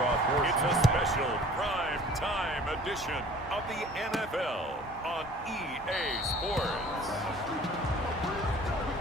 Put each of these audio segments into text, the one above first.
It's a special prime time edition of the NFL on EA Sports.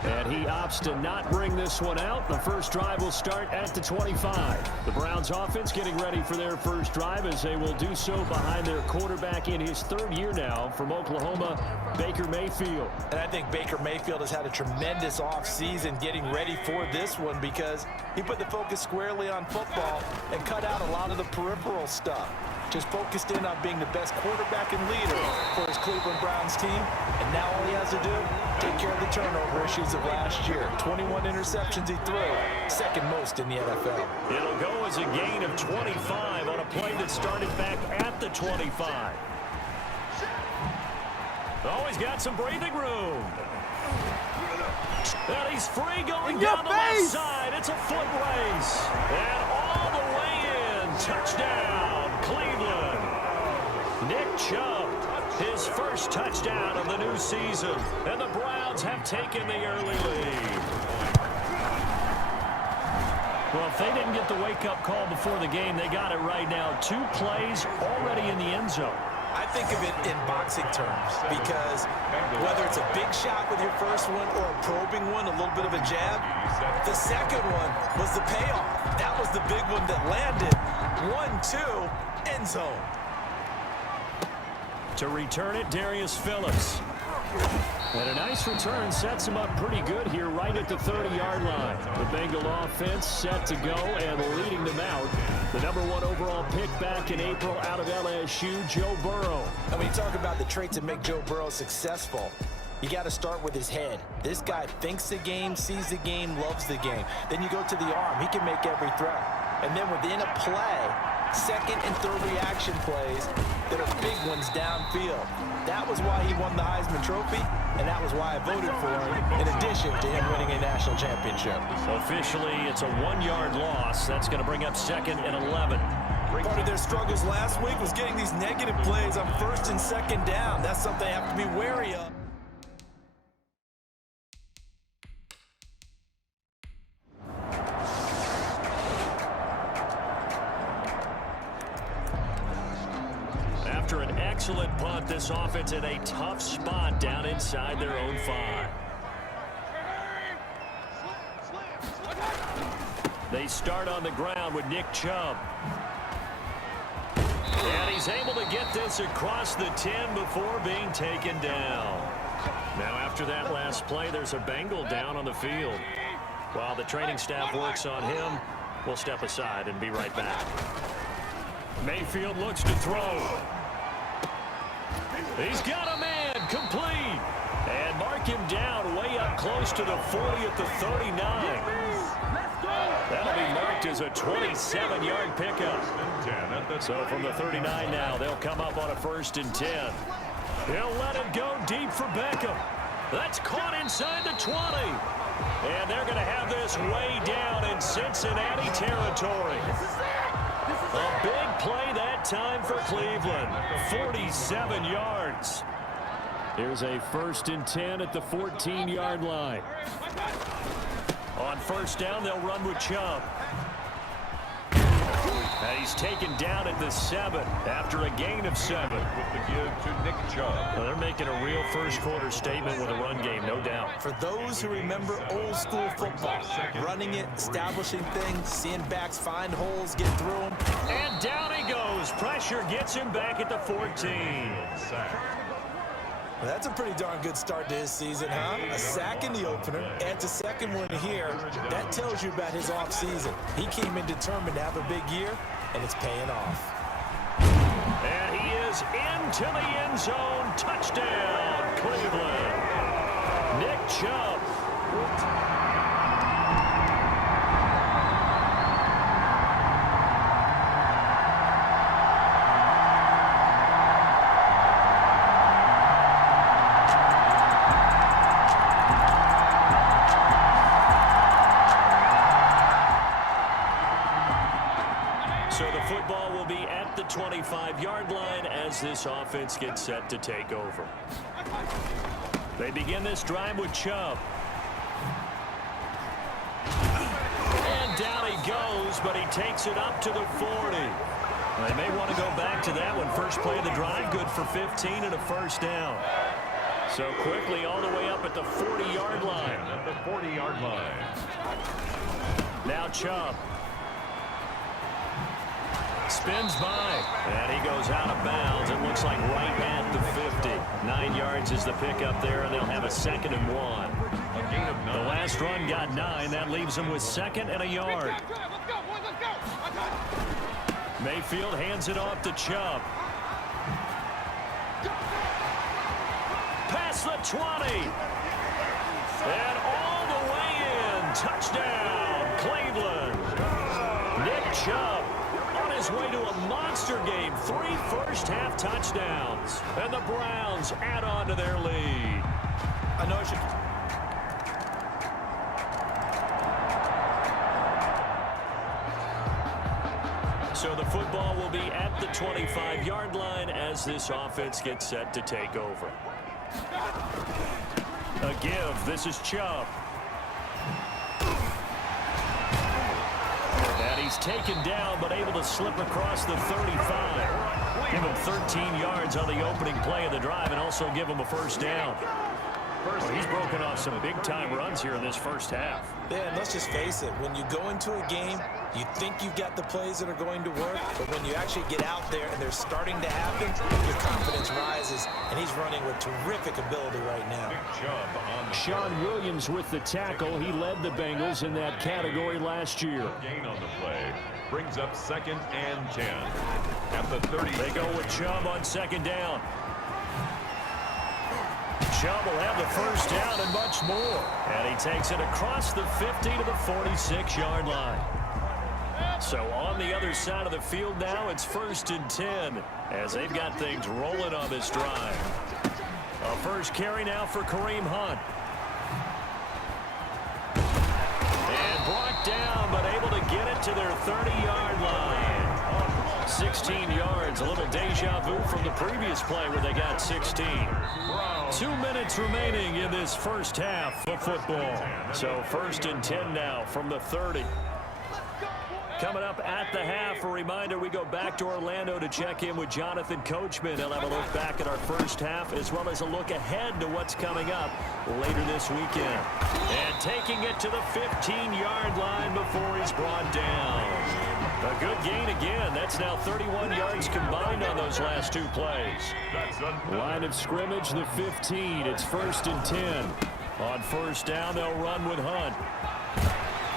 And he opts to not bring this one out. The first drive will start at the 25. The Browns offense getting ready for their first drive as they will do so behind their quarterback in his third year now from Oklahoma, Baker Mayfield. And I think Baker Mayfield has had a tremendous offseason getting ready for this one because he put the focus squarely on football and cut out a lot of the peripheral stuff. Just focused in on being the best quarterback and leader for his Cleveland Browns team. And now all he has to do, take care of the turnover issues of last year. 21 interceptions he threw, second most in the NFL. It'll go as a gain of 25 on a play that started back at the 25. Oh, he's got some breathing room. And he's free going down the left side. It's a foot race. And all the way in. Touchdown, Cleveland. Nick Chubb, his first touchdown of the new season. And the Browns have taken the early lead. Well, if they didn't get the wake-up call before the game, they got it right now. 2 plays already in the end zone. I think of it in boxing terms because whether it's a big shot with your first one or a probing one, a little bit of a jab, the second one was the payoff. That was the big one that landed. 1-2, end zone. To return it, Darius Phillips. And a nice return sets him up pretty good here right at the 30-yard line. The Bengal offense set to go and leading them out. The #1 overall pick back in April out of LSU, Joe Burrow. And when you talk about the traits that make Joe Burrow successful, you got to start with his head. This guy thinks the game, sees the game, loves the game. Then you go to the arm. He can make every throw. And then within a play, second and third reaction plays that are big ones downfield. That was why he won the Heisman Trophy, and that was why I voted for him, in addition to him winning a national championship. Officially, it's a 1-yard loss. That's going to bring up second and 11. Part of their struggles last week was getting these negative plays on first and second down. That's something they have to be wary of. After an excellent punt, this offense in a tough spot down inside their own 5. They start on the ground with Nick Chubb. And he's able to get this across the 10 before being taken down. Now after that last play, there's a Bengal down on the field. While the training staff works on him, we'll step aside and be right back. Mayfield looks to throw. He's got a man, complete. And mark him down way up close to the 40 at the 39. That'll be marked as a 27-yard pickup. So from the 39 now, they'll come up on a 1st and 10. He'll let it go deep for Beckham. That's caught inside the 20. And they're going to have this way down in Cincinnati territory. A big play that time for Cleveland. 47 yards. Here's a 1st and 10 at the 14-yard line. On 1st down, they'll run with Chubb. And he's taken down at the 7 after a gain of 7. With the give to Nick Chubb. Well, they're making a real first-quarter statement with a run game, no doubt. For those who remember old-school football, running it, establishing things, seeing backs find holes, get through them. And down he goes. Pressure gets him back at the 14. Well, that's a pretty darn good start to his season, huh? A sack in the opener, adds a second one here. That tells you about his offseason. He came in determined to have a big year, and it's paying off. And he is into the end zone. Touchdown, Cleveland. Nick Chubb. So the football will be at the 25-yard line as this offense gets set to take over. They begin this drive with Chubb. And down he goes, but he takes it up to the 40. They may want to go back to that one. First play of the drive, good for 15 and a first down. So quickly all the way up at the 40-yard line. At the 40-yard line. Now Chubb. Spins by, and he goes out of bounds. It looks like right at the 50. 9 yards is the pickup there, and they'll have a 2nd and 1. The last run got 9. That leaves them with 2nd and a yard. Mayfield hands it off to Chubb. Past the 20. And all the way in. Touchdown, Cleveland. Nick Chubb on his way to a monster game. 3 first-half touchdowns. And the Browns add on to their lead. I know you. So the football will be at the 25-yard line as this offense gets set to take over. A give. This is Chubb. And he's taken down, but able to slip across the 35. Give him 13 yards on the opening play of the drive and also give him a first down. Well, he's broken off some big-time runs here in this first half. Yeah, and let's just face it. When you go into a game, you think you've got the plays that are going to work, but when you actually get out there and they're starting to happen, your confidence rises, and he's running with terrific ability right now. Sean Williams with the tackle. He led the Bengals in that category last year. Gain on the play brings up 2nd and 10. At the 30. They go with Chubb on 2nd down. Chubb will have the first down and much more. And he takes it across the 50 to the 46-yard line. So on the other side of the field now, it's 1st and 10 as they've got things rolling on this drive. A first carry now for Kareem Hunt. And brought down, but able to get it to their 30-yard line. 16 yards, a little deja vu from the previous play where they got 16. 2 minutes remaining in this first half of football. So 1st and 10 now from the 30. Coming up at the half, a reminder, we go back to Orlando to check in with Jonathan Coachman. He'll have a look back at our first half as well as a look ahead to what's coming up later this weekend. And taking it to the 15-yard line before he's brought down. A good gain again. That's now 31 yards combined on those last 2 plays. Line of scrimmage, the 15. It's 1st and 10. On first down, they'll run with Hunt.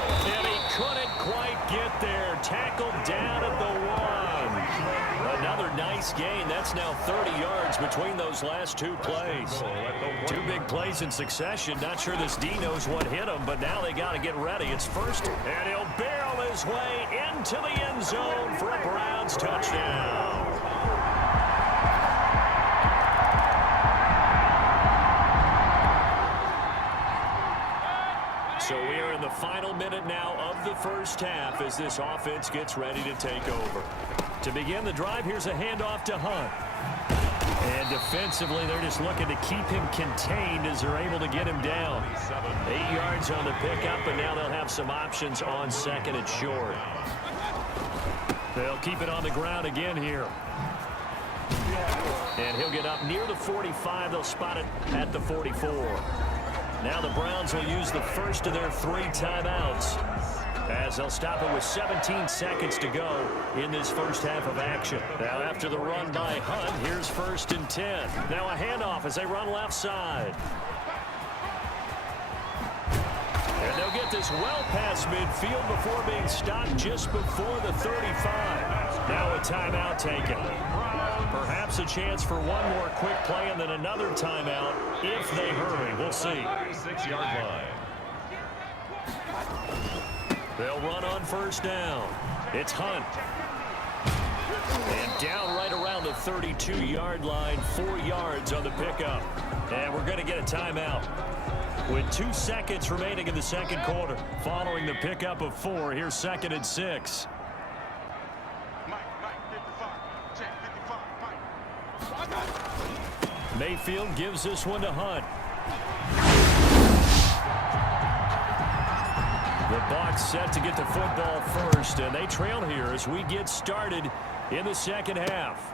And he couldn't quite get there. Tackled down at the 1. Another nice gain. That's now 30 yards between those last 2 plays. 2 big plays in succession. Not sure this D knows what hit him, but now they got to get ready. It's 1st, and he'll barrel his way into the end zone for a Browns touchdown. So we are in the final minute now of the first half as this offense gets ready to take over. To begin the drive, here's a handoff to Hunt. And defensively, they're just looking to keep him contained as they're able to get him down. 8 yards on the pickup, and now they'll have some options on 2nd and short. They'll keep it on the ground again here. And he'll get up near the 45. They'll spot it at the 44. Now the Browns will use the first of their 3 timeouts as they'll stop it with 17 seconds to go in this first half of action. Now after the run by Hunt, here's 1st and 10. Now a handoff as they run left side. And they'll get this well past midfield before being stopped just before the 35. Now a timeout taken. Perhaps a chance for one more quick play and then another timeout if they hurry. We'll see. 6-yard line. They'll run on first down. It's Hunt. And down right around the 32-yard line, 4 yards on the pickup. And we're going to get a timeout. With 2 seconds remaining in the second quarter. Following the pickup of 4, here's 2nd and 6. Mayfield gives this one to Hunt. The Bucs set to get the football first, and they trail here as we get started in the second half.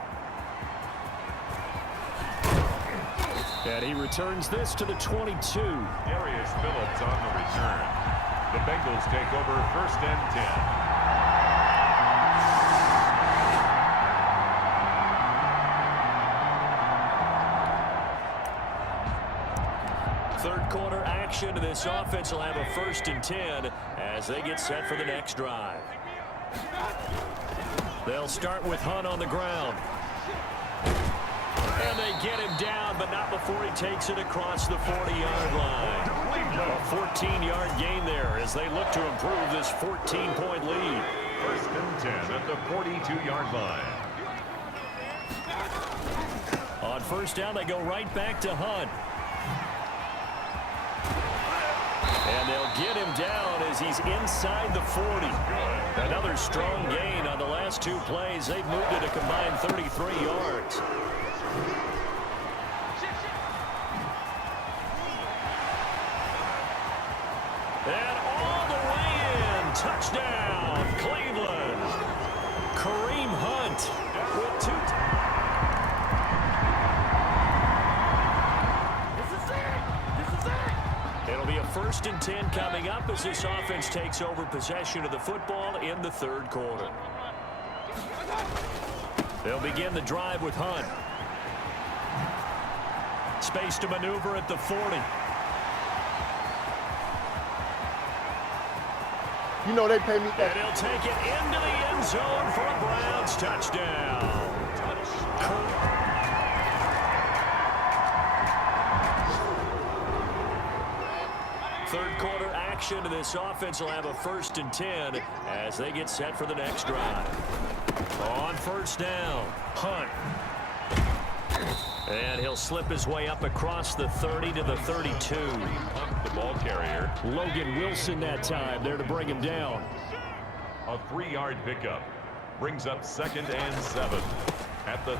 And he returns this to the 22. Darius Phillips on the return. The Bengals take over 1st and 10. Third quarter action. This offense will have a 1st and 10 as they get set for the next drive. They'll start with Hunt on the ground. And they get him down, but not before he takes it across the 40-yard line. A 14-yard gain there as they look to improve this 14-point lead. 1st and 10 at the 42-yard line. On 1st down, they go right back to Hunt. And they'll get him down as he's inside the 40. Another strong gain on the last 2 plays. They've moved it a combined 33 yards. And all the way in. Touchdown, Cleveland. Kareem Hunt with 2. It'll be a 1st and 10 coming up as this offense takes over possession of the football in the 3rd quarter. They'll begin the drive with Hunt. Space to maneuver at the 40. You know they pay me that. And he'll take it into the end zone for a Browns touchdown. Third quarter action. This offense will have a 1st and 10 as they get set for the next drive. On 1st down, Hunt. And he'll slip his way up across the 30 to the 32. Hunt, the ball carrier. Logan Wilson that time there to bring him down. A 3-yard pickup. Brings up 2nd and 7.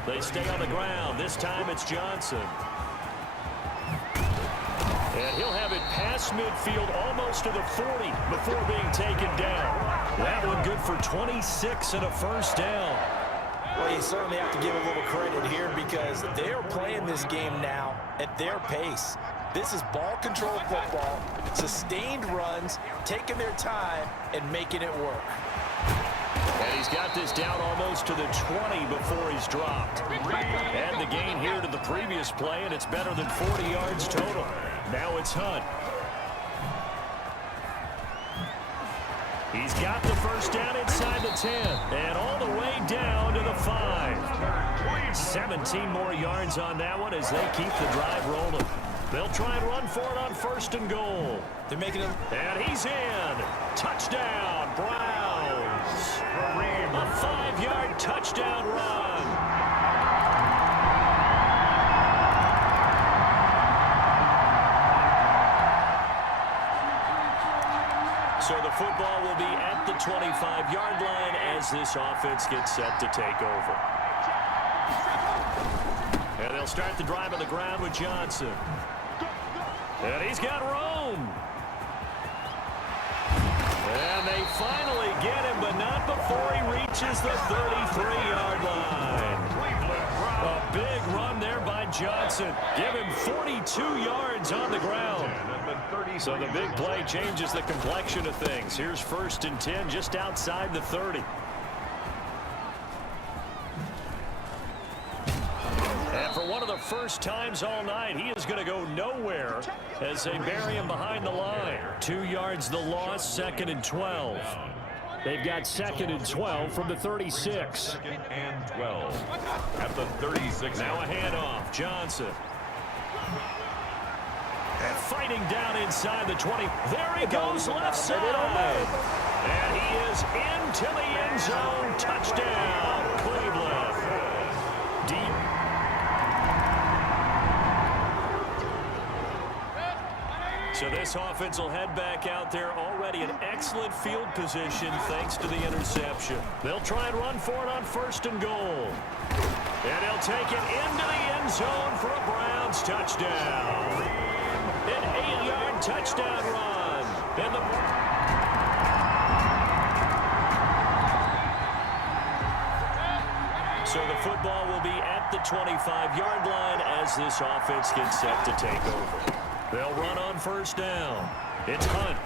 They stay on the ground. This time it's Johnson. And he'll have it past midfield almost to the 40 before being taken down. That one good for 26 and a 1st down. Well, you certainly have to give a little credit here because they are playing this game now at their pace. This is ball control football, sustained runs, taking their time, and making it work. And he's got this down almost to the 20 before he's dropped. And the gain here to the previous play, and it's better than 40 yards total. Now it's Hunt. He's got the 1st down inside the 10 and all the way down to the 5. 17 more yards on that one as they keep the drive rolling. They'll try and run for it on 1st and goal. They're making him. And he's in. Touchdown, Browns. A 5-yard touchdown run. So the football will be at the 25-yard line as this offense gets set to take over. And they'll start the drive on the ground with Johnson. And he's got room. And they finally get him, but not before he reaches the 33-yard line. A big run there by Johnson. Give him 42 yards on the ground. So the big play changes the complexion of things. Here's 1st and 10 just outside the 30. And for one of the first times all night, he is going to go nowhere as they bury him behind the line. 2 yards the loss, 2nd and 12. They've got 2nd and 12 from the 36. 2nd and 12 at the 36. Now a handoff, Johnson. And fighting down inside the 20. There he goes left side. And he is into the end zone. Touchdown, Cleveland. Deep. So this offense will head back out there already in excellent field position thanks to the interception. They'll try and run for it on 1st and goal. And he'll take it into the end zone for a Browns touchdown. An 8-yard touchdown run. And the So the football will be at the 25-yard line as this offense gets set to take over. They'll run on first down. It's Hunt.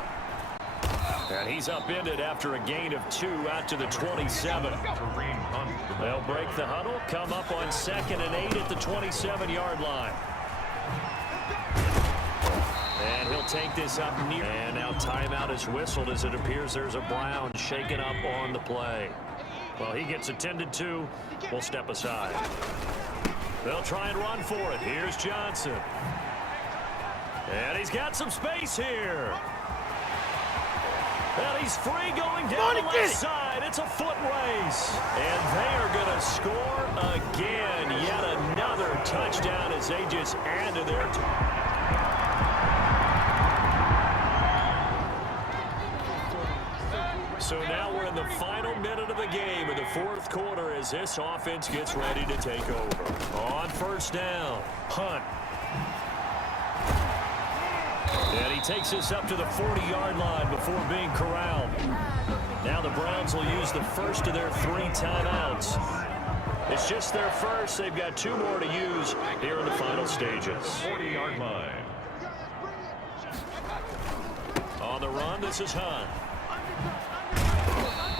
And he's upended after a gain of 2 out to the 27. They'll break the huddle, come up on 2nd and 8 at the 27-yard line. And he'll take this up near. And now timeout is whistled as it appears there's a Brown shaken up on the play. Well, he gets attended to. We'll step aside. They'll try and run for it. Here's Johnson. And he's got some space here. And he's free going down the left side. It's a foot race. And they are going to score again. Yet another touchdown as they just add to their So now we're in the final minute of the game in the 4th quarter as this offense gets ready to take over. On first down, Hunt. And he takes this up to the 40-yard line before being corralled. Now the Browns will use the first of their 3 timeouts. It's just their first. They've got 2 more to use here in the final stages. 40-yard line. On the run, this is Hunt.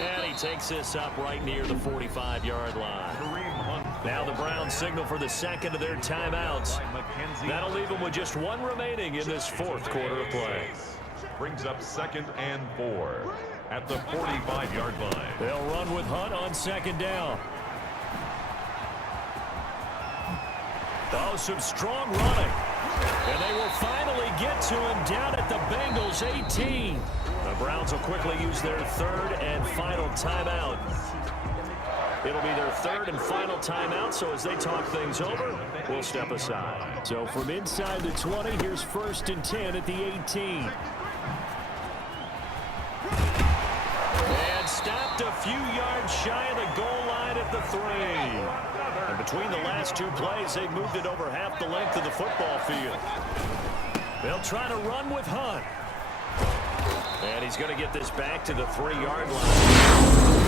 And he takes this up right near the 45-yard line. Now the Browns signal for the 2nd of their timeouts. That'll leave them with just 1 remaining in this 4th quarter of play. Brings up 2nd and 4 at the 45-yard line. They'll run with Hunt on 2nd down. Oh, some strong running. And they will finally get to him down at the Bengals 18. The Browns will quickly use their 3rd and final timeout. It'll be their 3rd and final timeout, so as they talk things over, we'll step aside. So from inside the 20, here's 1st and 10 at the 18. And stopped a few yards shy of the goal line at the 3. And between the last 2 plays, they've moved it over half the length of the football field. They'll try to run with Hunt. And he's going to get this back to the 3-yard line.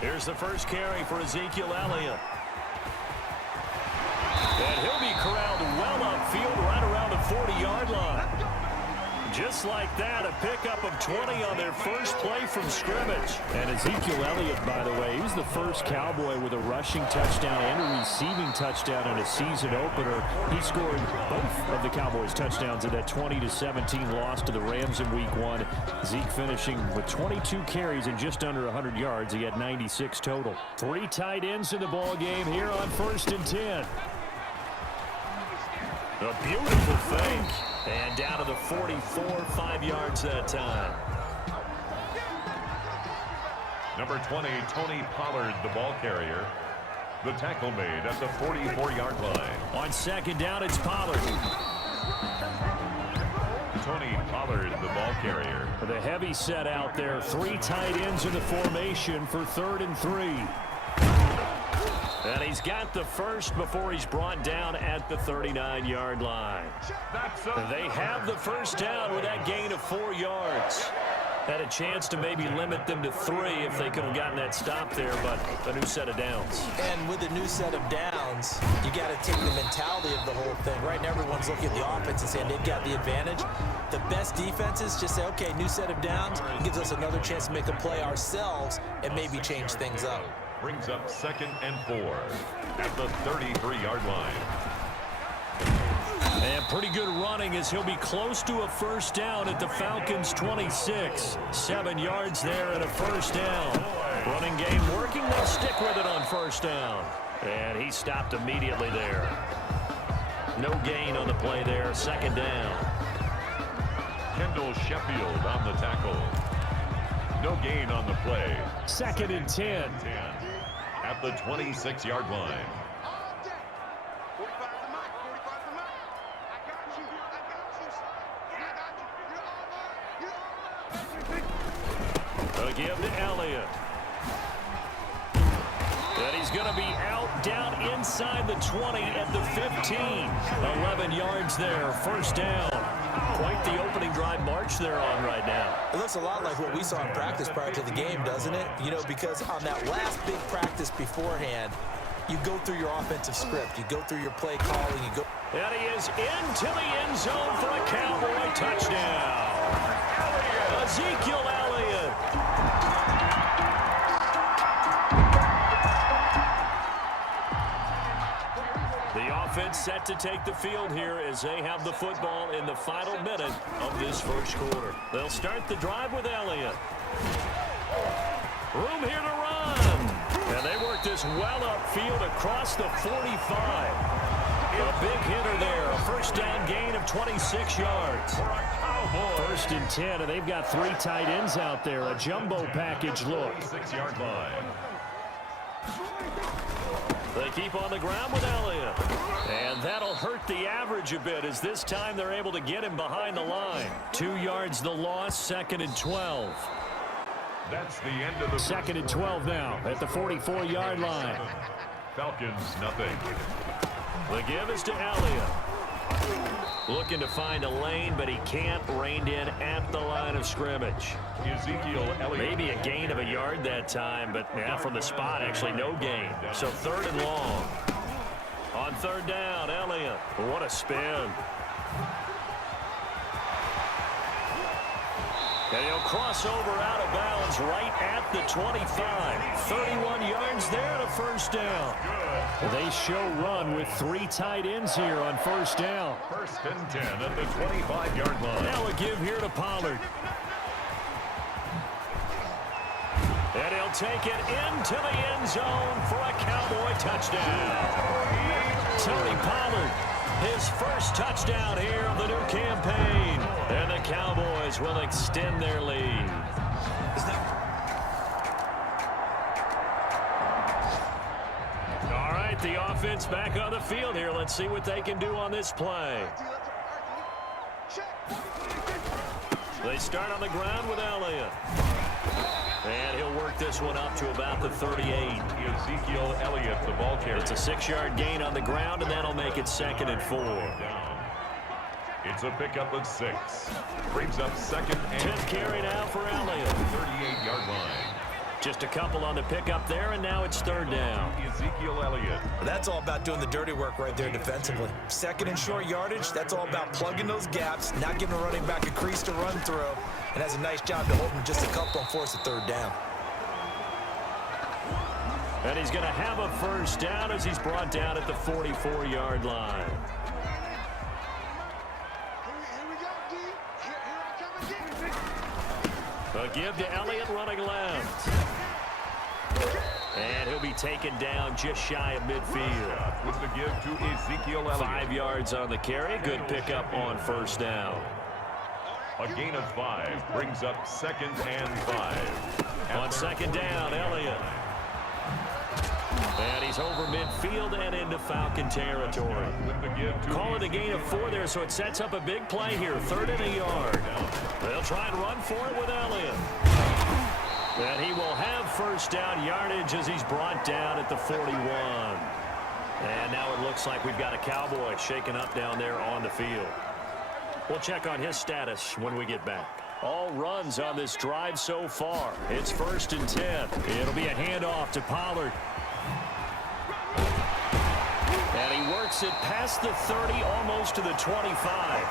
Here's the first carry for Ezekiel Elliott. And he'll be corralled well upfield right around the 40-yard line. Just like that, a pickup of 20 on their first play from scrimmage. And Ezekiel Elliott, by the way, he was the first Cowboy with a rushing touchdown and a receiving touchdown in a season opener. He scored both of the Cowboys' touchdowns in that 20-17 loss to the Rams in Week 1. Zeke finishing with 22 carries and just under 100 yards. He had 96 total. 3 tight ends in the ball game here on 1st and 10. A beautiful fake. And down to the 44, 5 yards that time. Number 20, Tony Pollard, the ball carrier. The tackle made at the 44-yard line. On 2nd down, it's Pollard. Tony Pollard, the ball carrier. The heavy set out there. 3 tight ends in the formation for 3rd and 3. And he's got the first before he's brought down at the 39-yard line. They have the first down with that gain of 4 yards. Had a chance to maybe limit them to 3 if they could have gotten that stop there, but a new set of downs. And with a new set of downs, you got to take the mentality of the whole thing. Right now, everyone's looking at the offense and saying they've got the advantage. The best defenses just say, okay, new set of downs. It gives us another chance to make a play ourselves and maybe change things up. Brings up 2nd and 4 at the 33-yard line. And pretty good running as he'll be close to a first down at the Falcons' 26. 7 yards there and a first down. Running game working. They'll stick with it on first down. And he stopped immediately there. No gain on the play there. 2nd down. Kendall Sheffield on the tackle. No gain on the play. 2nd and 10. At the 26-yard line. The give to Elliott. And he's going to be out down inside the 20 at the 15. 11 yards there, first down. Quite the opening drive march they're on right now. It looks a lot like what we saw in practice prior to the game, doesn't it? You know, because on that last big practice beforehand, you go through your offensive script. You go through your play calling. You go. And he is into the end zone for a Cowboy touchdown. Ezekiel Elliott. The offense set to take the field here as they have the football in the final minute of this first quarter. They'll start the drive with Elliott. Room here to run. And they work this well upfield across the 45. A big hitter there. A first down gain of 26 yards. First and 10, and they've got 3 tight ends out there. A jumbo package look. 6-yard line. They keep on the ground with Elliott. And that'll hurt the average a bit as this time they're able to get him behind the line. 2 yards the loss, 2nd and 12. That's the end of the 2nd and 12 now at the 44-yard line. Falcons, nothing. The give is to Elliott. Looking to find a lane, but he can't. Reined in at the line of scrimmage. Ezekiel Elliott. Maybe a gain of a yard that time, but yeah, from the spot, actually no gain. So 3rd and long. On 3rd down, Elliott. What a spin. And he'll cross over out of bounds right at the 25. 31 yards there and a first down. They show run with 3 tight ends here on first down. 1st and 10 at the 25-yard line. Now a give here to Pollard. And he'll take it into the end zone for a Cowboy touchdown. Tony Pollard, his first touchdown here of the new campaign. And the Cowboys will extend their lead. All right, the offense back on the field here. Let's see what they can do on this play. They start on the ground with Elliott. And he'll work this one up to about the 38. Ezekiel Elliott, the ball carrier. It's a 6-yard gain on the ground, and that'll make it 2nd and 4. It's a pickup of 6. Brings up 2nd and 10th carry now for Elliott. 38-yard line. Just a couple on the pickup there, and now it's 3rd down. Ezekiel Elliott. That's all about doing the dirty work right there defensively. 2nd and short yardage, that's all about plugging those gaps, not giving a running back a crease to run through, and has a nice job to hold him just a couple and force a 3rd down. And he's going to have a first down as he's brought down at the 44-yard line. A give to Elliott running left. And he'll be taken down just shy of midfield. With the give to Ezekiel Elliott. 5 yards on the carry. Good pickup on first down. A gain of 5 brings up 2nd and 5. On 2nd down, Elliott. And he's over midfield and into Falcon territory. Call it a gain of 4 there, so it sets up a big play here. 3rd and a yard. They'll try and run for it with Elliott. And he will have first down yardage as he's brought down at the 41. And now it looks like we've got a Cowboy shaken up down there on the field. We'll check on his status when we get back. All runs on this drive so far. It's 1st and 10. It'll be a handoff to Pollard. And he works it past the 30, almost to the 25.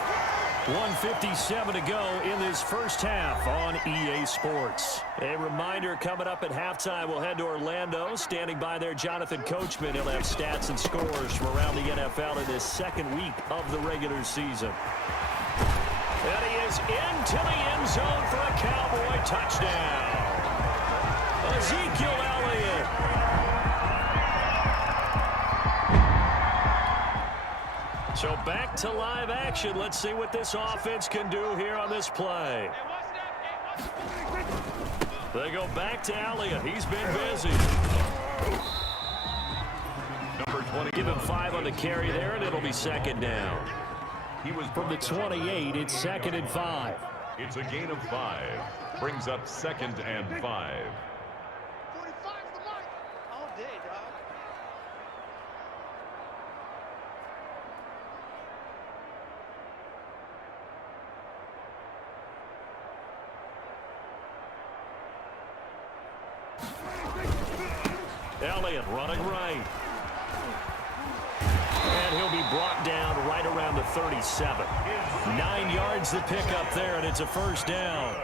1:57 to go in this first half on EA Sports. A reminder, coming up at halftime, we'll head to Orlando. Standing by there, Jonathan Coachman. He'll have stats and scores from around the NFL in this 2nd week of the regular season. And he is into the end zone for a Cowboy touchdown. Ezekiel Elliott. So back to live action. Let's see what this offense can do here on this play. They go back to Elliott. He's been busy. Number 20. Give him 5 on the carry there, and it'll be 2nd down. He was From the 28, it's 2nd and 5. It's a gain of 5. brings up 2nd and 5. 45 the mark. All day, dog. Elliott running right. And he'll be brought down right around the 37. 9 yards to pick up there, and it's a first down.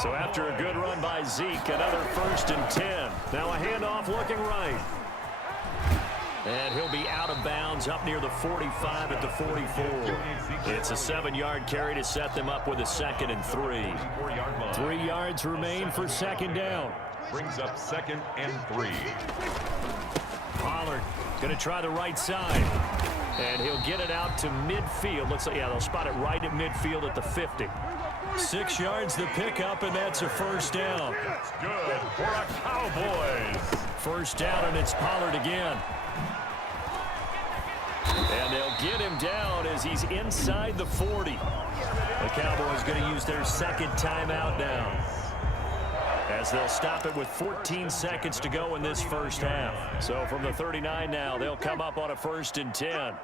So after a good run by Zeke, another 1st and 10. Now a handoff looking right. And he'll be out of bounds up near the 45 at the 44. It's a 7-yard carry to set them up with a 2nd and 3. 3 yards remain for 2nd down. Brings up 2nd and 3. Pollard going to try the right side. And he'll get it out to midfield. Looks like, yeah, they'll spot it right at midfield at the 50. 6 yards to pick up, and that's a first down. It's good for a Cowboys. First down, and it's Pollard again. And they'll get him down as he's inside the 40. The Cowboys going to use their 2nd timeout now, as they'll stop it with 14 seconds to go in this first half. So from the 39 now, they'll come up on a 1st and 10.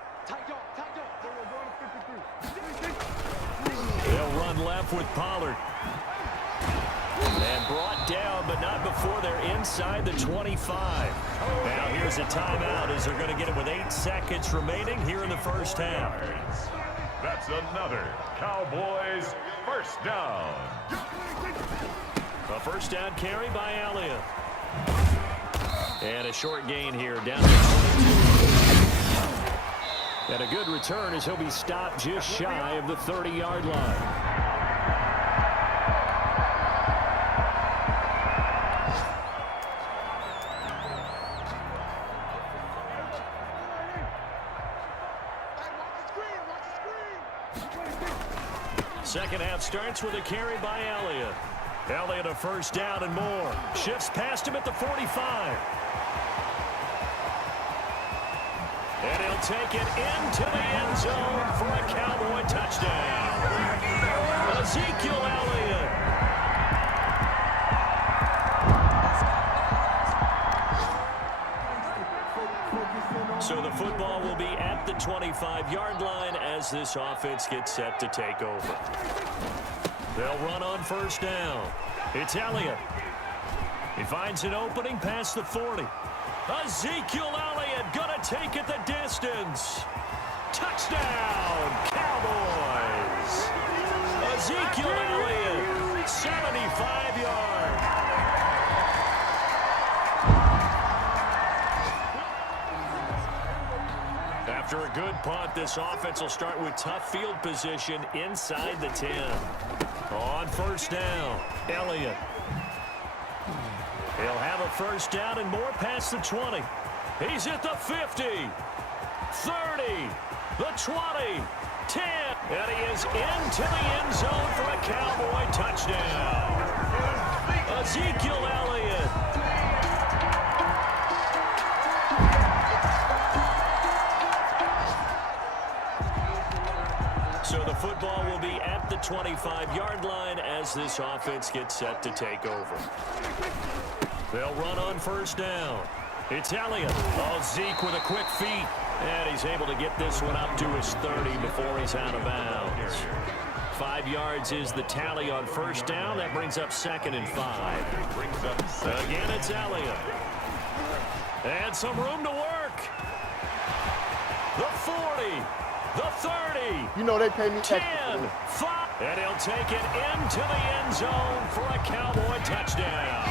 They'll run left with Pollard. And brought down, but not before they're inside the 25. Now here's a timeout as they're going to get it with 8 seconds remaining here in the first half. That's another Cowboys first down. A first down carry by Elliott. And a short gain here down to 22. And a good return as he'll be stopped just shy of the 30-yard line. Second half starts with a carry by Elliott. Elliott a first down and more. Shifts past him at the 45. And he'll take it into the end zone for a Cowboy touchdown. Ezekiel Elliott. So the football will be at the 25-yard line as this offense gets set to take over. They'll run on first down. It's Elliott. He finds an opening past the 40. Ezekiel Elliott gonna take it the distance. Touchdown, Cowboys. Ezekiel Elliott, 75 yards. After a good punt, this offense will start with tough field position inside the 10. On first down, Elliott. He'll have a first down and more past the 20. He's at the 50, 30, the 20, 10. And he is into the end zone for a Cowboy touchdown. Ezekiel Elliott. So the football will be at the 25-yard line as this offense gets set to take over. They'll run on first down. It's Elliott. Oh, Zeke with a quick feet. And he's able to get this one up to his 30 before he's out of bounds. 5 yards is the tally on first down. That brings up 2nd and 5. Again, it's Elliott. And some room to work. The 40. The 30. You know they pay me 10, extra. 5. And he'll take it into the end zone for a Cowboy touchdown.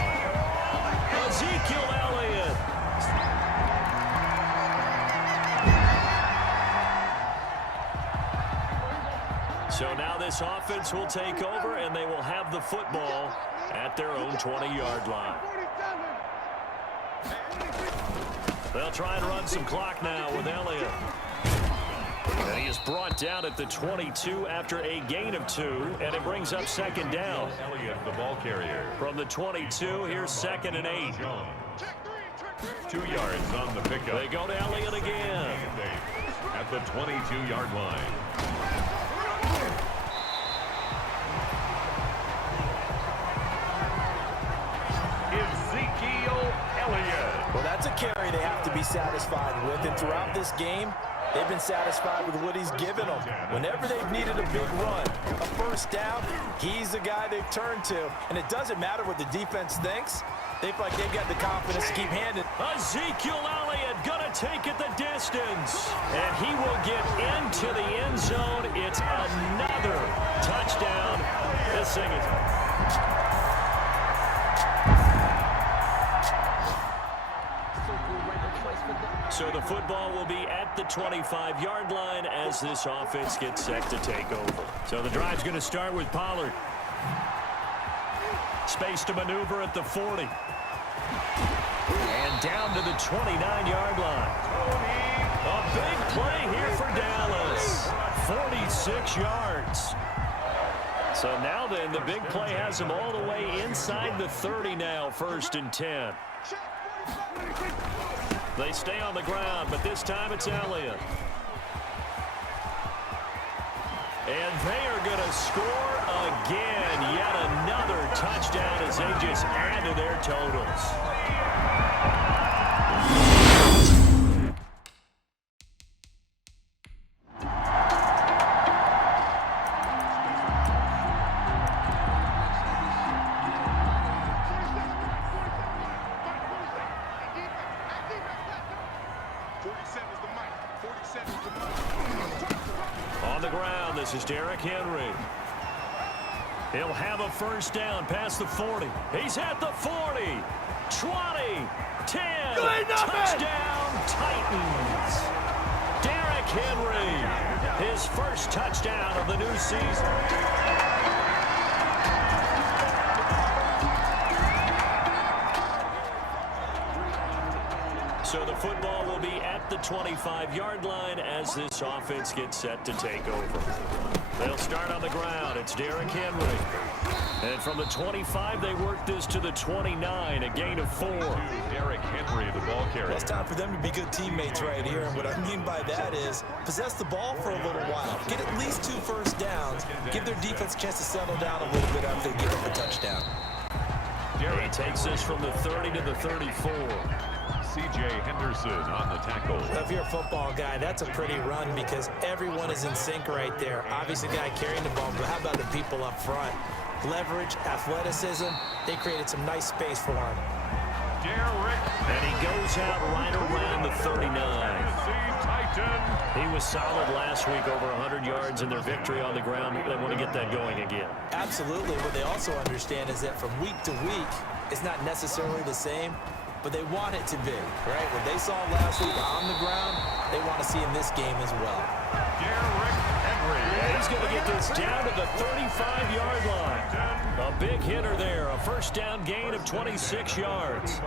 Ezekiel Elliott. So now this offense will take over, and they will have the football at their own 20-yard line. They'll try and run some clock now with Elliott. And he is brought down at the 22 after a gain of 2, and it brings up 2nd down. Elliott, the ball carrier. From the 22, here's 2nd and 8. 2 yards on the pickup. They go to Elliott again. At the 22-yard line. satisfied with. And throughout this game, they've been satisfied with what he's given them. Whenever they've needed a big run, a first down, he's the guy they've turned to. And it doesn't matter what the defense thinks. They feel like they've got the confidence to keep handing. Ezekiel Elliott going to take it the distance. And he will get into the end zone. It's another touchdown. This thing is... So the football will be at the 25-yard line as this offense gets set to take over. So the drive's going to start with Pollard. Space to maneuver at the 40. And down to the 29-yard line. A big play here for Dallas. 46 yards. So now then, the big play has them all the way inside the 30 now, 1st and 10. They stay on the ground, but this time it's Elliott. And they are going to score again. Yet another touchdown as they just add to their totals. On the ground, this is Derrick Henry. He'll have a first down past the 40. He's at the 40, 20, 10, touchdown Titans. Derrick Henry, his first touchdown of the new season. So the football will be at the 25-yard line as this offense gets set to take over. They'll start on the ground. It's Derrick Henry. And from the 25, they work this to the 29, a gain of 4. Derrick Henry, the ball carrier. Well, it's time for them to be good teammates right here. And what I mean by that is possess the ball for a little while. Get at least 2 first downs. Give their defense a chance to settle down a little bit after they give up a touchdown. He takes this from the 30 to the 34. C.J. Henderson on the tackle. If you're a football guy, that's a pretty run because everyone is in sync right there. Obviously, the guy carrying the ball, but how about the people up front? Leverage, athleticism, they created some nice space for him. And he goes out right around the 39. He was solid last week, over 100 yards in their victory on the ground. They want to get that going again. Absolutely. What they also understand is that from week to week, it's not necessarily the same, but they want it to be, right? What they saw last week on the ground, they want to see in this game as well. Derrick Henry. And he's going to get this down to the 35-yard line. A big hitter there, a first down gain of 26 yards.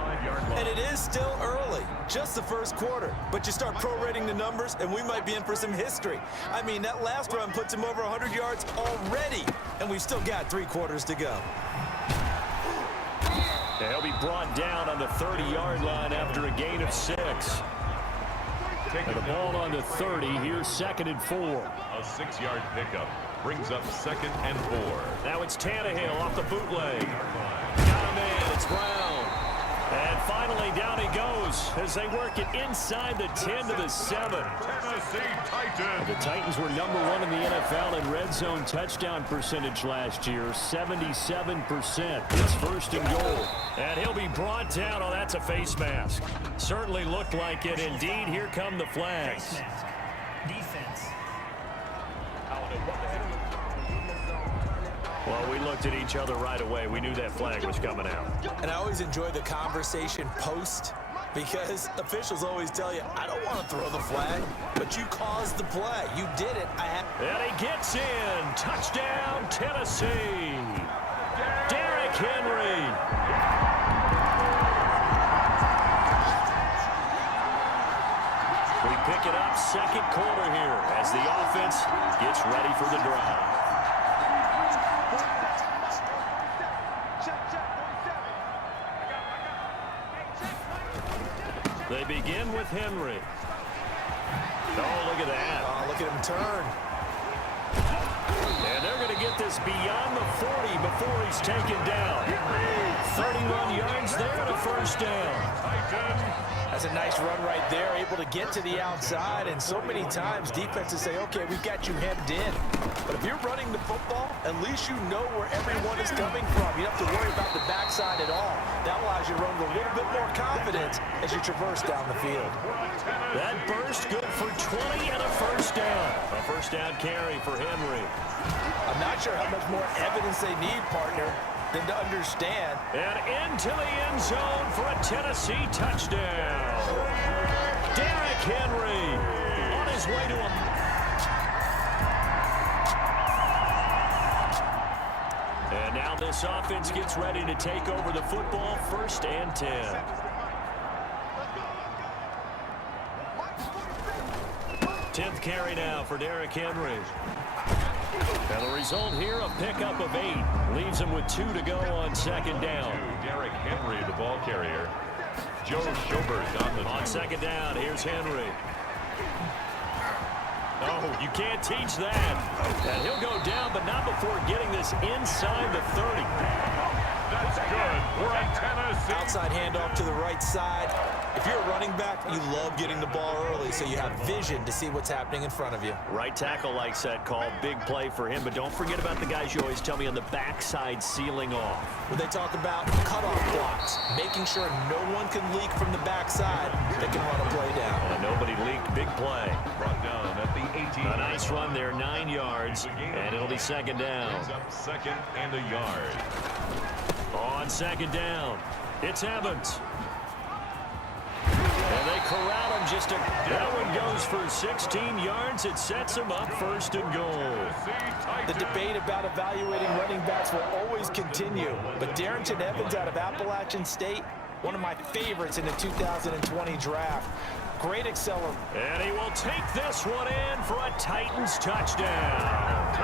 And it is still early, just the first quarter. But you start prorating the numbers, and we might be in for some history. I mean, that last run puts him over 100 yards already, and we've still got 3 quarters to go. He'll be brought down on the 30-yard line after a gain of 6. And the ball on the 30. Here's 2nd and 4. A 6-yard pickup brings up 2nd and 4. Now it's Tannehill off the bootleg. Got him in. It's Brown. And finally down he goes as they work it inside the 10 to the 7. Tennessee Titans. The Titans were number 1 in the NFL in red zone touchdown percentage last year, 77%. It's 1st and goal. And he'll be brought down. Oh, that's a face mask. Certainly looked like it. Indeed, here come the flags. Defense. Well, we looked at each other right away. We knew that flag was coming out. And I always enjoy the conversation post because officials always tell you, I don't want to throw the flag, but you caused the play. You did it. And he gets in. Touchdown, Tennessee. Derrick Henry. We pick it up 2nd quarter here as the offense gets ready for the drive. They begin with Henry. Oh, look at that. Oh, look at him turn. And they're going to get get this beyond the 40 before he's taken down. 31 yards there and a first down. That's a nice run right there, able to get to the outside, and so many times defenses say, okay, we've got you hemmed in. But if you're running the football, at least you know where everyone is coming from. You don't have to worry about the backside at all. That allows you to run with a little bit more confidence as you traverse down the field. That burst good for 20 and a first down. A first down carry for Henry. I'm not sure how much more evidence they need, partner, than to understand. And into the end zone for a Tennessee touchdown. Derrick Henry on his way to a... And now this offense gets ready to take over the football, 1st and 10. Tenth carry now for Derrick Henry. And the result here, a pickup of 8. Leaves him with 2 to go on 2nd down. Derrick Henry, the ball carrier. Joe Schobert on 2nd down, here's Henry. Oh, you can't teach that. And he'll go down, but not before getting this inside the 30. That's good. We're on Tennessee. Outside handoff to the right side. If you're a running back, you love getting the ball early so you have vision to see what's happening in front of you. Right tackle likes that call. Big play for him, but don't forget about the guys you always tell me on the backside sealing off. When they talk about cutoff blocks, making sure no one can leak from the backside, they can run a play down. And nobody leaked. Big play. Brought down at the 18. A nice run there, 9 yards, and it'll be 2nd down. Brings up 2nd and a yard. On 2nd down, it's Evans. And they corral him just a... That one goes for 16 yards. It sets him up 1st and goal. The debate about evaluating running backs will always continue. But Darrington Evans out of Appalachian State, one of my favorites in the 2020 draft. Great accelerator. And he will take this one in for a Titans touchdown.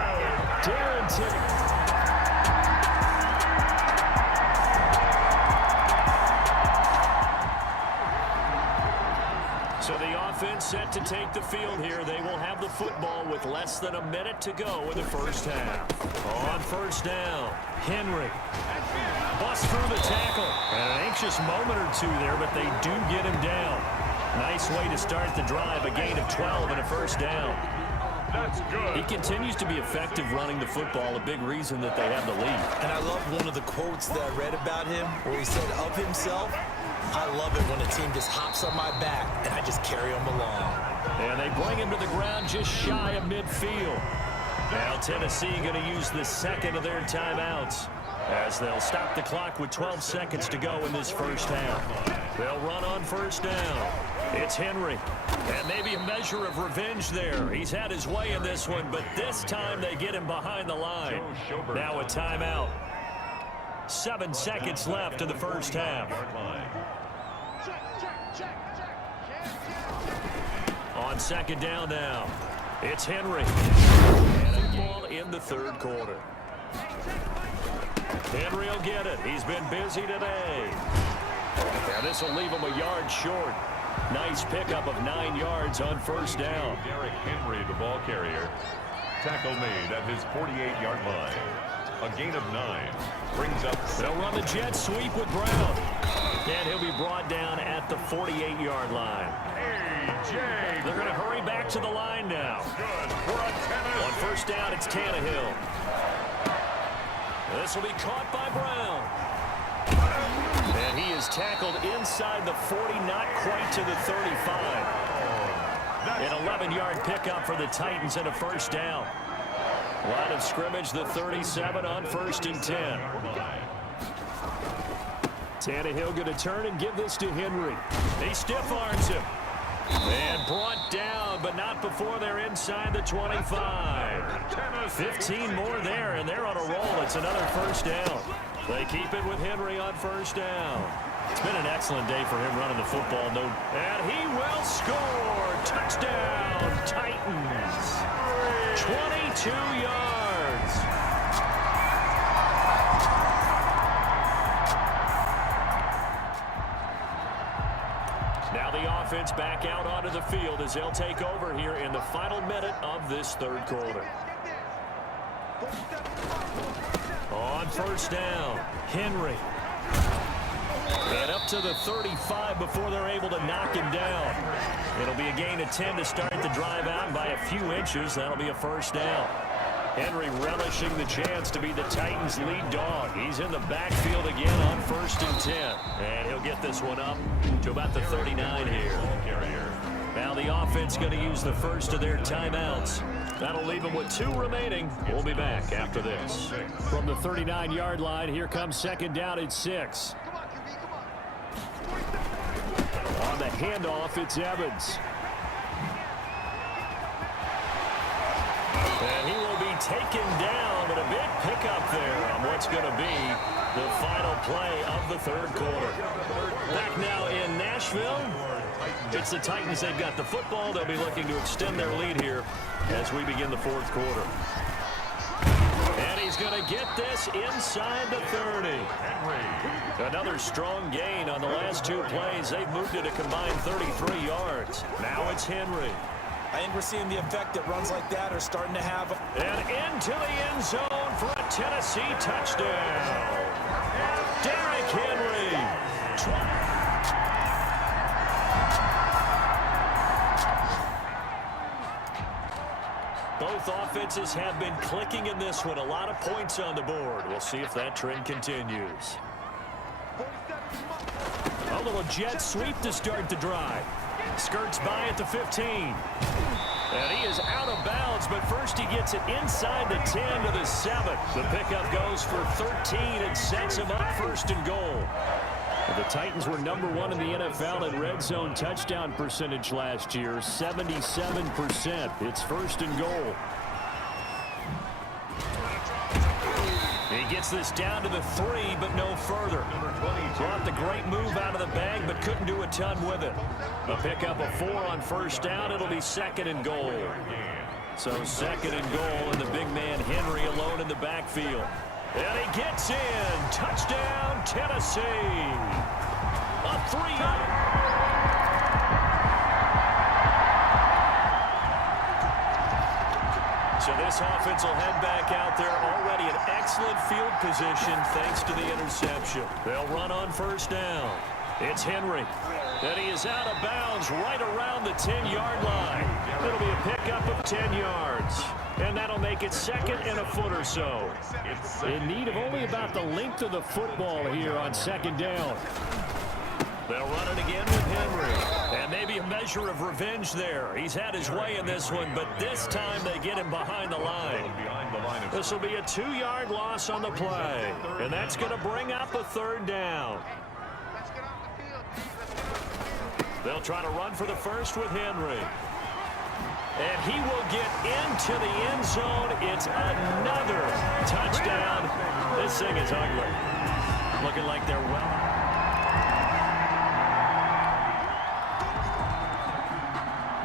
Darrington. So the offense set to take the field here. They will have the football with less than a minute to go in the 1st half. On 1st down, Henry busts through the tackle. And an anxious moment or two there, but they do get him down. Nice way to start the drive, a gain of 12 and a 1st down. That's good. He continues to be effective running the football, a big reason that they have the lead. And I love one of the quotes that I read about him where he said of himself, I love it when a team just hops on my back and I just carry them along. And they bring him to the ground just shy of midfield. Now Tennessee going to use the 2nd of their timeouts as they'll stop the clock with 12 seconds to go in this 1st half. They'll run on 1st down. It's Henry. And maybe a measure of revenge there. He's had his way in this one, but this time they get him behind the line. Now a timeout. 7 seconds left in the 1st half. On 2nd down now, it's Henry. And a ball in the 3rd quarter. Henry will get it. He's been busy today. Now this will leave him a yard short. Nice pickup of 9 yards on 1st down. Derrick Henry, the ball carrier. Tackle made at his 48-yard line. A gain of 9. Brings up... They'll run the jet sweep with Brown. And he'll be brought down at the 48-yard line. They're going to hurry back to the line now. On 1st down, it's Tannehill. This will be caught by Brown. And he is tackled inside the 40, not quite to the 35. An 11-yard pickup for the Titans and a 1st down. Line of scrimmage, the 37 on 1st and 10. Tannehill going to turn and give this to Henry. He stiff arms him. And brought down, but not before they're inside the 25. 15 more there, and they're on a roll. It's another 1st down. They keep it with Henry on 1st down. It's been an excellent day for him running the football. And he will score. Touchdown, Titans. 22 yards. Now the offense back out onto the field as they'll take over here in the final minute of this 3rd quarter. on first down. Henry. And up to the 35 before they're able to knock him down. It'll be a gain of 10 to start the drive out by a few inches. That'll be a first down. Henry relishing the chance to be the Titans' lead dog. He's in the backfield again on 1st and 10. And he'll get this one up to about the 39 here. Now the offense going to use the first of their timeouts. That'll leave them with 2 remaining. We'll be back after this. From the 39-yard line, here comes 2nd down and 6. On the handoff, it's Evans. And he will be taken down, but a big pickup there on what's going to be the final play of the 3rd quarter. Back now in Nashville. It's the Titans. They've got the football. They'll be looking to extend their lead here as we begin the 4th quarter. And he's going to get this inside the 30. Another strong gain on the last 2 plays. They've moved it a combined 33 yards. Now it's Henry. I think we're seeing the effect that runs like that are starting to have. And into the end zone for a Tennessee touchdown. Derrick Henry. Both offenses have been clicking in this one. A lot of points on the board. We'll see if that trend continues. A little jet sweep to start the drive. Skirts by at the 15. And he is out of bounds, but first he gets it inside the 10 to the 7. The pickup goes for 13 and sets him up 1st and goal. The Titans were #1 in the NFL in red zone touchdown percentage last year, 77%. It's 1st and goal. He gets this down to the 3, but no further. Brought the great move out of the bag, but couldn't do a ton with it. A pickup of 4 on 1st down. It'll be 2nd and goal. So 2nd and goal, and the big man Henry alone in the backfield. And he gets in. Touchdown, Tennessee. A 3-yard. So this offense will head back out there already in excellent field position thanks to the interception. They'll run on 1st down. It's Henry. And he is out of bounds right around the 10-yard line. It'll be a pickup of 10 yards. And that'll make it 2nd and a foot or so. In need of only about the length of the football here on 2nd down. They'll run it again with Henry. And maybe a measure of revenge there. He's had his way in this one, but this time they get him behind the line. This will be a 2-yard loss on the play. And that's going to bring up a 3rd down. They'll try to run for the first with Henry. And he will get into the end zone. It's another touchdown. This thing is ugly. Looking like they're well.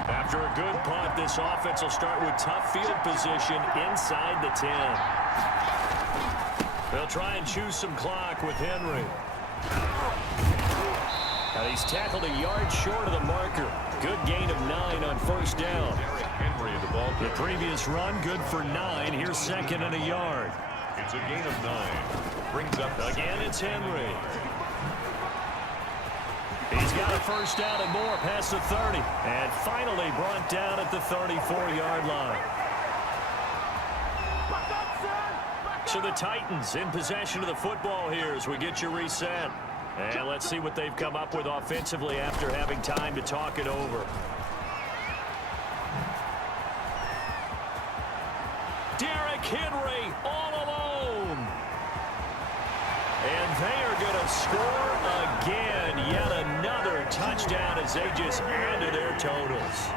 After a good punt, this offense will start with tough field position inside the 10. They'll try and choose some clock with Henry. Now he's tackled a yard short of the marker. Good gain of 9 on 1st down. The previous run, good for 9. Here's 2nd and a yard. It's a gain of 9. Brings up again, it's Henry. He's got a 1st down and more past the 30. And finally brought down at the 34-yard line. So the Titans in possession of the football here as we get you reset. And let's see what they've come up with offensively after having time to talk it over. Derrick Henry all alone. And they are going to score again. Yet another touchdown as they just add to their totals.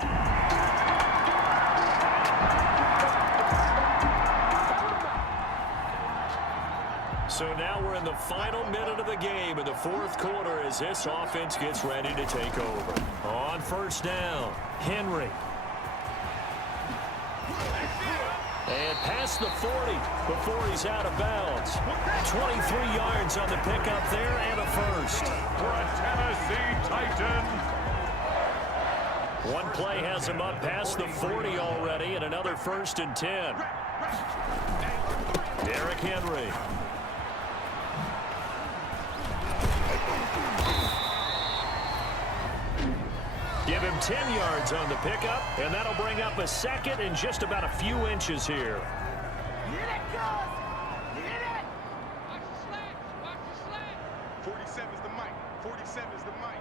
So now we're in the final minute of the game in the 4th quarter as this offense gets ready to take over. On 1st down, Henry. And past the 40 before he's out of bounds. 23 yards on the pickup there and a 1st. for a Tennessee Titan. One play has him up past the 40 already and another 1st and 10. Derrick Henry. 10 yards on the pickup, and that'll bring up a second and just about a few inches here. Hit it, guys! Hit it! Watch the slats! Watch the slats! 47 is the mic. 47 is the mic.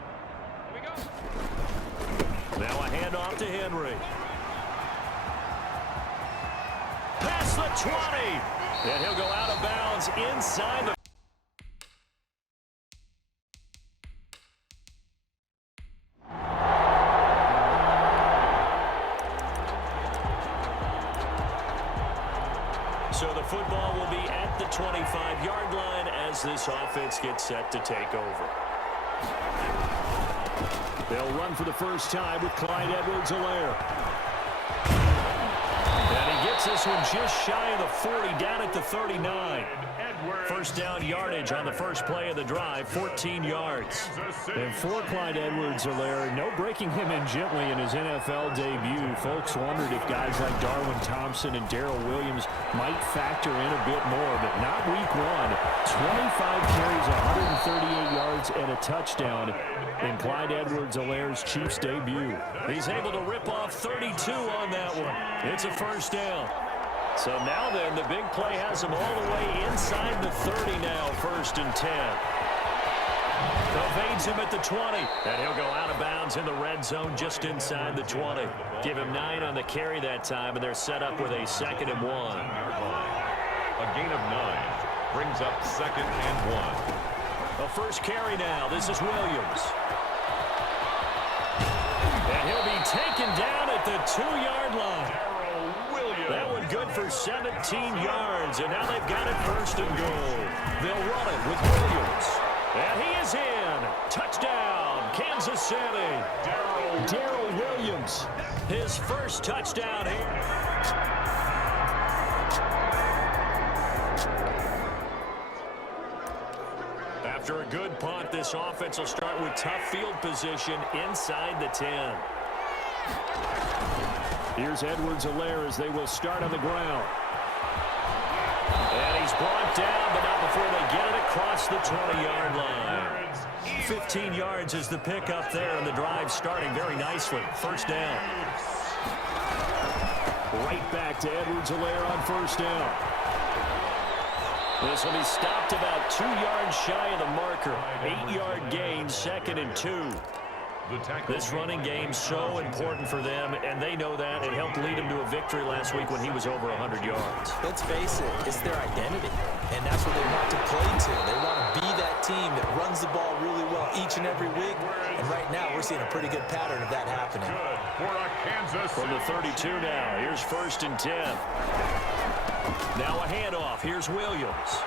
Here we go. Now a handoff to Henry. Past the 20. And he'll go out of bounds inside the... So the football will be at the 25-yard line as this offense gets set to take over. They'll run for the first time with Clyde Edwards-Helaire. And he gets this one just shy of the 40, down at the 39. First down yardage on the first play of the drive, 14 yards. And for Clyde Edwards-Helaire, no breaking him in gently in his NFL debut. Folks wondered if guys like Darwin Thompson and Darrell Williams might factor in a bit more, but not week one. 25 carries, 138 yards, and a touchdown in Clyde Edwards-Helaire's Chiefs debut. He's able to rip off 32 on that one. It's a first down. So now then, the big play has him all the way inside the 30 now, 1st and 10. Evades him at the 20, and he'll go out of bounds in the red zone just inside the 20. Give him 9 on the carry that time, and they're set up with a 2nd and 1. A gain of 9 brings up 2nd and 1. A first carry now. This is Williams. And he'll be taken down at the 2-yard line. That one good for 17 yards, and now they've got it 1st and goal. They'll run it with Williams. And he is in. Touchdown, Kansas City. Darrell Williams. His first touchdown here. After a good punt, this offense will start with tough field position inside the 10. Here's Edwards-Helaire as they will start on the ground. And he's brought down, but not before they get it across the 20-yard line. 15 yards is the pickup there, and the drive starting very nicely. First down. Right back to Edwards-Helaire on first down. This will be stopped about 2 yards shy of the marker. 8-yard gain, 2nd and 2. This running game so important for them, and they know that. It helped lead them to a victory last week when he was over 100 yards. Let's face it, it's their identity, and that's what they want to play to. They want to be that team that runs the ball really well each and every week, and right now we're seeing a pretty good pattern of that happening. From the 32 now, here's 1st and 10. Now a handoff. Here's Williams.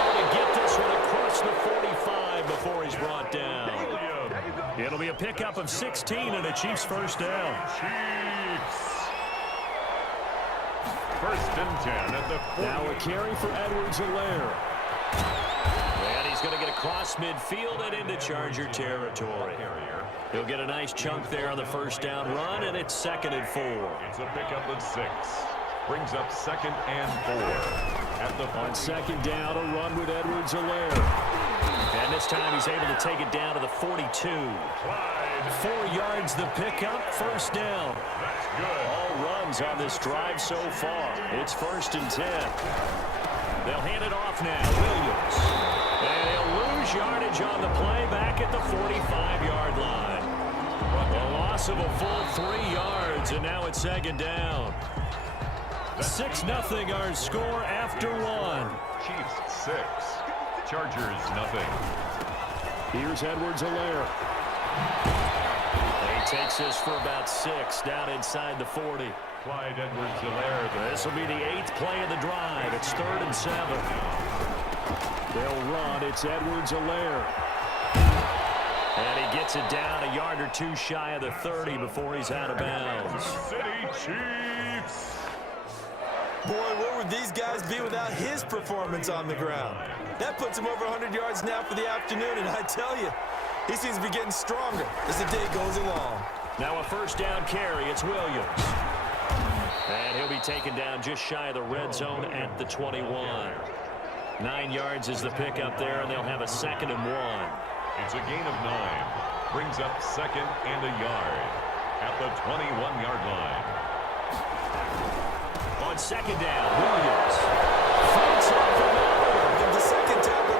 Able to get this one across the 45 before he's brought down. It'll be a pickup of 16 and a Chiefs first down. First and 10 at the 40. Now a carry for Edwards-Helaire. And he's going to get across midfield and into Charger territory. He'll get a nice chunk there on the first down run, and it's 2nd and 4. It's a pickup of 6. Brings up 2nd and 4. At the On 2nd down, a run with Edwards-Helaire. And this time he's able to take it down to the 42. 4 yards the pickup, first down. That's good. All runs on this drive so far. It's 1st and 10. They'll hand it off now. Williams. And he'll lose yardage on the play back at the 45-yard line. A loss of a full 3 yards, and now it's 2nd down. 6-0 our score after 1. Chiefs 6. Chargers nothing. Here's Edwards-Helaire. He takes this for about 6 down inside the 40. Clyde Edwards-Helaire. This will be the 8th play of the drive. It's 3rd and 7. They'll run. It's Edwards-Helaire. And he gets it down a yard or 2 shy of the 30 before he's out of bounds. City Chiefs. Boy, where would these guys be without his performance on the ground? That puts him over 100 yards now for the afternoon, and I tell you, he seems to be getting stronger as the day goes along. Now a first down carry. It's Williams. And he'll be taken down just shy of the red zone at the 21. 9 yards is the pickup there, and they'll have a 2nd and 1. It's a gain of 9. Brings up 2nd and a yard at the 21-yard line. On 2nd down, Williams fights off another. The second tackle.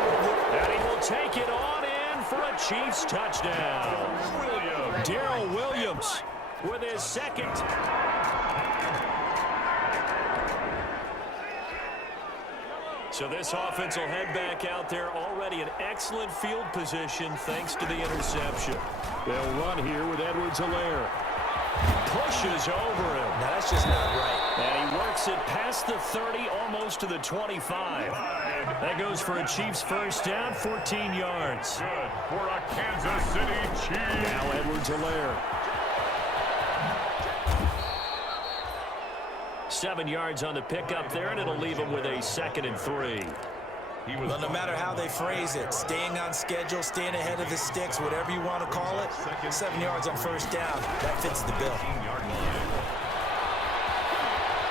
And he will take it on in for a Chiefs touchdown. Darrell Williams with his second. So this offense will head back out there, already in excellent field position thanks to the interception. They'll run here with Edwards-Helaire. Pushes over him. Now, that's just not right. And he works it past the 30, almost to the 25. That goes for a Chiefs first down, 14 yards. Good for a Kansas City Chiefs. Now Edwards-Helaire. 7 yards on the pickup there, and it'll leave him with a 2nd and 3. Well, no matter how they phrase it, staying on schedule, staying ahead of the sticks, whatever you want to call it, 7 yards on first down, that fits the bill.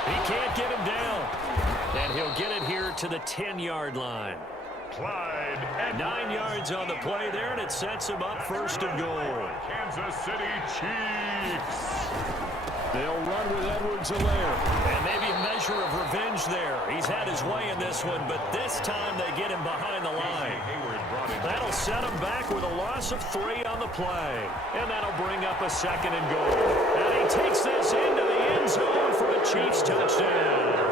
He can't get him down. And he'll get it here to the 10-yard line. 9 yards on the play there, and it sets him up 1st and goal. Kansas City Chiefs. They'll run with Edwards-Helaire. And maybe a measure of revenge there. He's had his way in this one, but this time they get him behind the line. That'll set him back with a loss of 3 on the play. And that'll bring up a 2nd and goal. And he takes this into the end zone for a Chiefs touchdown.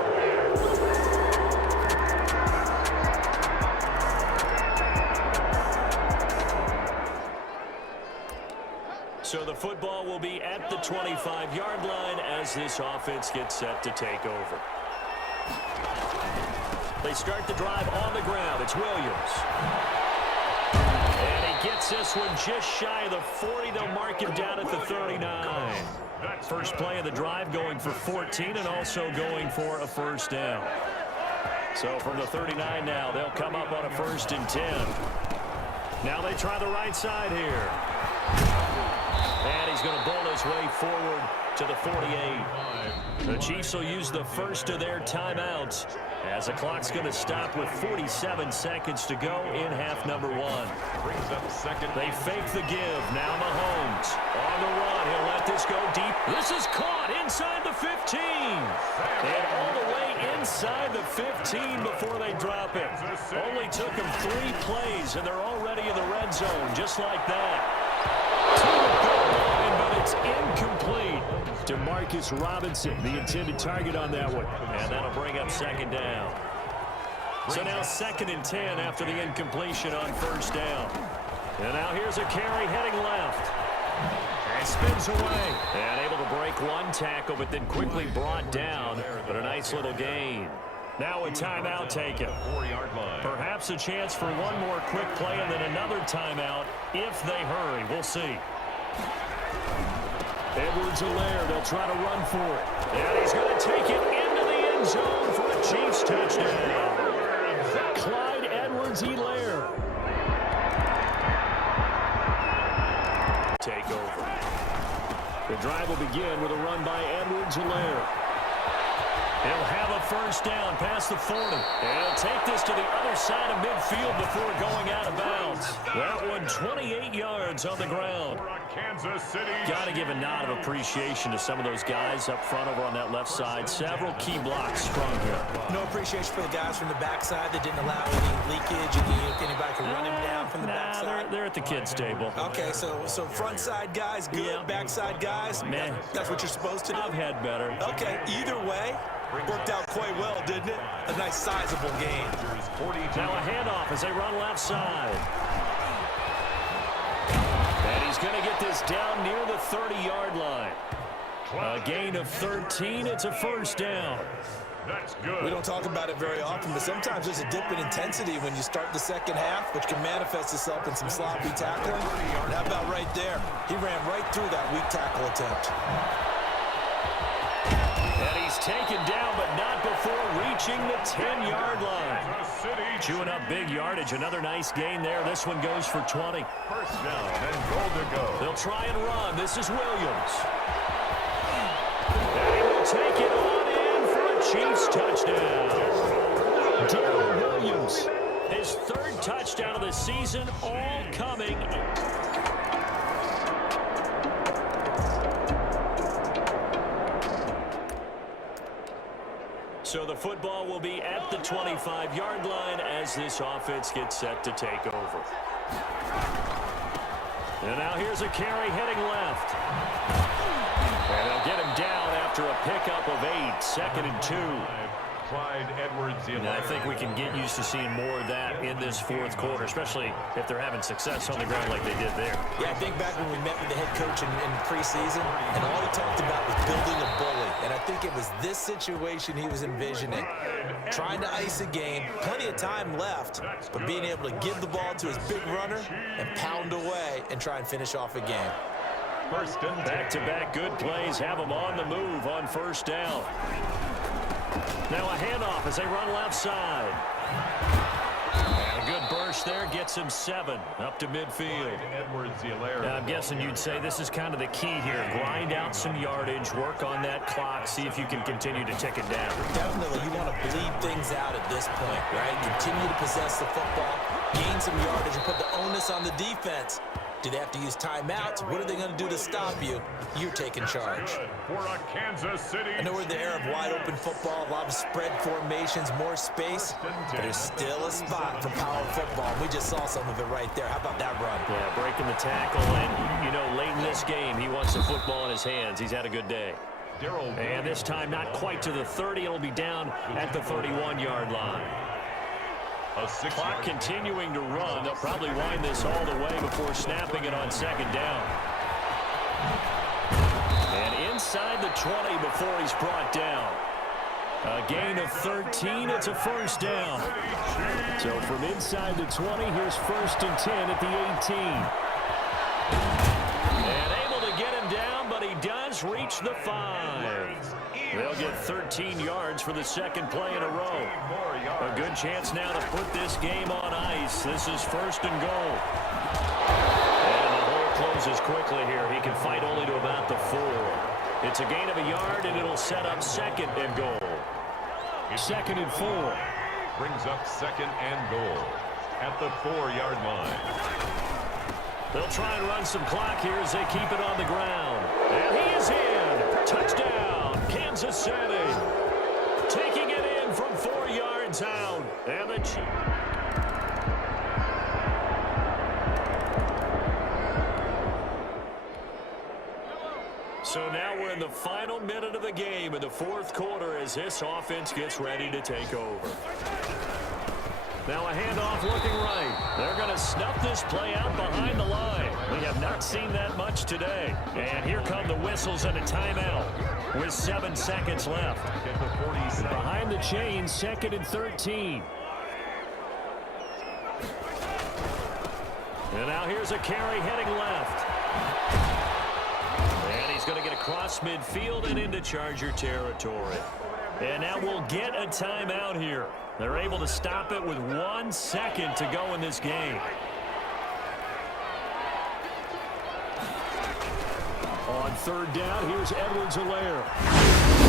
So the football will be at the 25-yard line as this offense gets set to take over. They start the drive on the ground. It's Williams. And he gets this one just shy of the 40. They'll mark him down at the 39. First play of the drive going for 14 and also going for a first down. So from the 39 now, they'll come up on a 1st and 10. Now they try the right side here. And he's going to bowl his way forward to the 48. The Chiefs will use the first of their timeouts as the clock's going to stop with 47 seconds to go in half number 1. Brings up 2nd. They fake the give. Now Mahomes on the run. He'll let this go deep. This is caught inside the 15. And all the way inside the 15 before they drop it. Only took them 3 plays, and they're already in the red zone just like that. To the goal line, but it's incomplete. Demarcus Robinson, the intended target on that one. And that'll bring up 2nd down. So now 2nd and 10 after the incompletion on first down. And now here's a carry heading left. And spins away. And able to break one tackle, but then quickly brought down. But a nice little gain. Now a timeout taken. 4-yard line. Perhaps a chance for one more quick play and then another timeout if they hurry. We'll see. Edwards-Helaire, they'll try to run for it. And he's going to take it into the end zone for a Chiefs touchdown. Clyde Edwards-Helaire. Take over. The drive will begin with a run by Edwards-Helaire. He'll have a first down past the 40. And he'll take this to the other side of midfield before going out of bounds. That one 28 yards on the ground. Kansas City. Got to give a nod of appreciation to some of those guys up front over on that left side. Several key blocks sprung here. No appreciation for the guys from the backside that didn't allow any leakage and anybody could run him down from the backside. They're at the kids' table. Okay, so front side guys good, Yeah. backside guys, Man. that's what you're supposed to do. I've had better. Okay, either way, worked out quite well, didn't it? A nice sizable gain. Now a handoff as they run left side. And he's going to get this down near the 30-yard line. A gain of 13. It's a first down. That's good. We don't talk about it very often, but sometimes there's a dip in intensity when you start the second half, which can manifest itself in some sloppy tackling. And how about right there? He ran right through that weak tackle attempt. And he's taken down, but not before reaching the 10-yard line. Chewing up big yardage. Another nice gain there. This one goes for 20. First down and goal to go. They'll try and run. This is Williams. And he will take it on in for a Chiefs touchdown. Darrell Williams, His third touchdown of the season, all coming. So the football will be at the 25-yard line as this offense gets set to take over. And now here's a carry heading left. And they'll get him down after a pickup of 8, 2nd and 2. Clyde Edwards. And I think we can get used to seeing more of that in this fourth quarter, especially if they're having success on the ground like they did there. Yeah, I think back when we met with the head coach in preseason, and all he talked about was building a bully. And I think it was this situation he was envisioning. Trying to ice a game, plenty of time left, but being able to give the ball to his big runner and pound away and try and finish off a game. First and 10. Back-to-back good plays have them on the move on first down. Now a handoff as they run left side. And a good burst there gets him 7 up to midfield. Now, I'm guessing you'd say this is kind of the key here. Grind out some yardage, work on that clock, see if you can continue to tick it down. Definitely, you want to bleed things out at this point, right? Continue to possess the football, gain some yardage, and put the onus on the defense. Do they have to use timeouts? What are they going to do to stop you? You're taking charge. For a Kansas City. I know we're in the era of wide-open football, a lot of spread formations, more space, but there's still a spot for power football. We just saw some of it right there. How about that run? Yeah, breaking the tackle, and, you know, late in this game, he wants the football in his hands. He's had a good day. And this time, not quite to the 30. It'll be down at the 31-yard line. Clock continuing to run. They'll probably wind this all the way before snapping it on second down. And inside the 20 before he's brought down. A gain of 13. It's a first down. So from inside the 20, here's 1st and 10 at the 18. And able to get him down, but he does reach the 5. They'll get 13 yards for the second play in a row. A good chance now to put this game on ice. This is 1st and goal. And the hole closes quickly here. He can fight only to about the 4. It's a gain of a yard, and it'll set up 2nd and goal. 2nd and 4. Brings up 2nd and goal at the 4-yard line. They'll try and run some clock here as they keep it on the ground. And he is in. Touchdown, Kansas City. Taking it in from 4 yards out. And the Chiefs. So now we're in the final minute of the game in the fourth quarter as this offense gets ready to take over. Now a handoff looking right. They're going to snuff this play out behind the line. We have not seen that much today. And here come the whistles and a timeout with 7 seconds left. Behind the chains, 2nd and 13. And now here's a carry heading left. And he's going to get across midfield and into Charger territory. And now we'll get a timeout here. They're able to stop it with 1 second to go in this game. On 3rd down, here's Edwards-Helaire.